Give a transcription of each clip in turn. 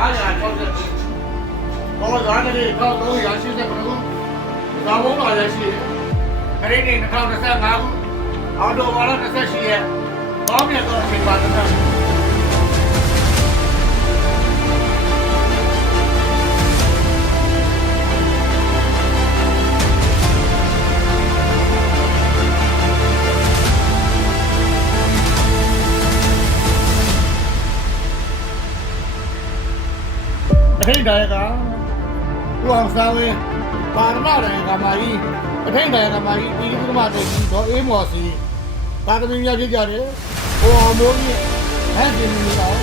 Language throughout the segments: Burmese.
960ဘောဇာတ်တွေ1380ခုဇာဘုံလာရရှိတယ်ခရစ်နေ2025ခုအော်တိုဘာလ28ရက်ပေါင်းမြတ်သောအချိန်ပါတဲ့အထိတ်တိုင်းကကိုအောင်စားဝင်းပါရမတိုင်းကမာကြီးအထိတ်တိုင်းကမာကြီးဒီကုမတဲ့ကြီးတော့အေးမော်စီသာသမီများဖြစ်ကြတယ်ဟိုအောင်မိုးကြီးဟဲ့ဒီလိုတော့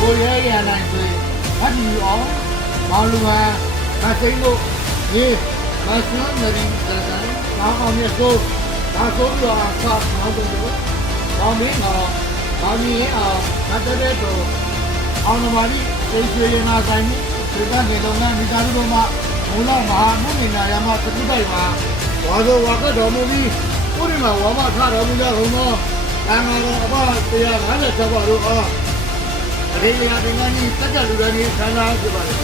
ကိုရဲရနိုင်ဆိုဟတ်ဒီအောင်မောင်လူမမစိမ့်တို့ဒီမဆန်းမရီစရန်နောက်အောင်မြတ်ဆိုဒါဆိုတော့အခါနောက်တော့ကောင်းပြီနော်ကောင်းပြီအောင်မတ်တဲ့တော့အောင်နမာရီသိရွှေရနာဆိုင်မှုဒီကနေတော့မိသားစုတို့မှမူလမဟာမုနိနာယမသတိပိုက်မှာဝါသောဝါကတော်မူပြီးဥရိမဝါမထတော်မူကြကုန်သောတန်ဃာတော်အဘ156ပါတို့အားအရေရာတင်္ဂန်းကြီးတက်ကြလူတိုင်းခန္ဓာဖြစ်ပါလေ